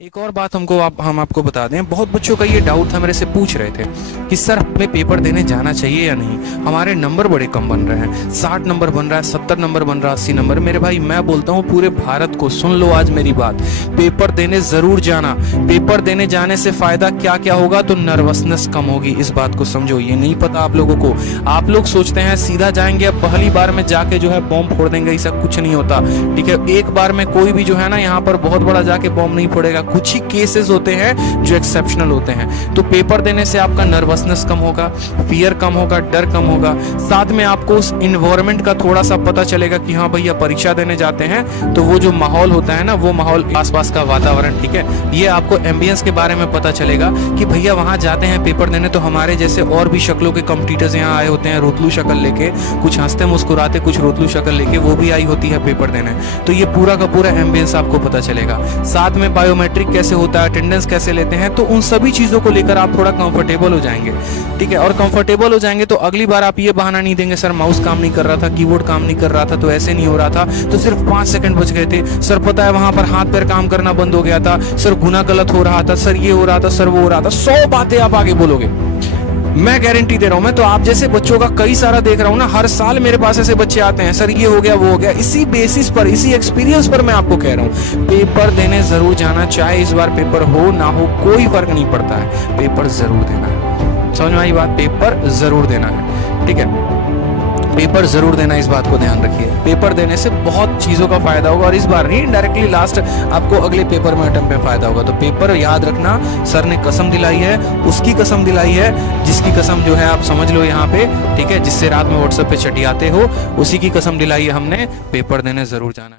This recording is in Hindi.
एक और बात हम आपको बता दें, बहुत बच्चों का ये डाउट था, मेरे से पूछ रहे थे कि सर हमें पेपर देने जाना चाहिए या नहीं, हमारे नंबर बड़े कम बन रहे हैं, 60 नंबर बन रहा है, 70 नंबर बन रहा है, 80 नंबर। मेरे भाई मैं बोलता हूँ पूरे भारत को सुन लो आज मेरी बात, पेपर देने जरूर जाना। पेपर देने जाने से फायदा क्या क्या होगा, तो नर्वसनेस कम होगी, इस बात को समझो। ये नहीं पता आप लोगों को, आप लोग सोचते हैं सीधा जाएंगे, अब पहली बार में जाके जो है बॉम्ब फोड़ देंगे, ऐसा कुछ नहीं होता। ठीक है, एक बार में कोई भी जो है ना यहाँ पर बहुत बड़ा जाके बॉम्ब नहीं फोड़ेगा, कुछ ही केसेस होते हैं जो एक्सेप्शनल होते हैं। तो पेपर देने से आपका नर्वसनेस कम होगा, फियर कम होगा, डर कम होगा, साथ में आपको उस इन्वायरमेंट का थोड़ा सा पता चलेगा कि हाँ भैया परीक्षा देने जाते हैं तो वो जो माहौल होता है ना, वो माहौल, आसपास का वातावरण, ठीक है, ये आपको एम्बियंस के बारे में पता चलेगा कि भैया वहां जाते हैं पेपर देने तो हमारे जैसे और भी शक्लों के कॉम्पिटिटर्स यहाँ आए होते हैं, रोतलू शक्ल लेके, कुछ हंसते मुस्कुराते, कुछ रोतलू शक्ल लेके वो भी आई होती है पेपर देने। तो ये पूरा का पूरा एम्बियंस आपको पता चलेगा। साथ में बायोमेट्रिक कैसे होता है, अटेंडेंस कैसे लेते हैं, तो उन सभी चीजों को लेकर आप थोड़ा कंफर्टेबल हो जाएंगे। ठीक है, और कंफर्टेबल हो जाएंगे तो अगली बार आप ये बहाना नहीं देंगे सर माउस काम नहीं कर रहा था, कीबोर्ड काम नहीं कर रहा था, तो ऐसे नहीं हो रहा था, तो सिर्फ 5 सेकंड बच गए थे सर, पता है वहां पर हाथ पैर काम करना बंद हो गया था सर, गुना गलत हो रहा था सर, ये हो रहा था सर, वो हो रहा था, 100 बातें आप आगे बोलोगे, मैं गारंटी दे रहा हूं। मैं तो आप जैसे बच्चों का कई सारा देख रहा हूं ना, हर साल मेरे पास ऐसे बच्चे आते हैं सर ये हो गया वो हो गया। इसी बेसिस पर, इसी एक्सपीरियंस पर मैं आपको कह रहा हूं पेपर देने जरूर जाना, चाहे इस बार पेपर हो ना हो कोई फर्क नहीं पड़ता है, पेपर जरूर देना है। समझ में आई बात, पेपर जरूर देना है। ठीक है, पेपर जरूर देना, इस बात को ध्यान रखिए। पेपर देने से बहुत चीजों का फायदा होगा, और इस बार नहीं डायरेक्टली लास्ट आपको अगले पेपर में अटेम्प्ट में फायदा होगा। तो पेपर याद रखना, सर ने कसम दिलाई है, उसकी कसम दिलाई है जिसकी कसम जो है आप समझ लो यहाँ पे, ठीक है, जिससे रात में व्हाट्सएप पे चटियाते हो, उसी की कसम दिलाई है हमने, पेपर देने जरूर जाना है।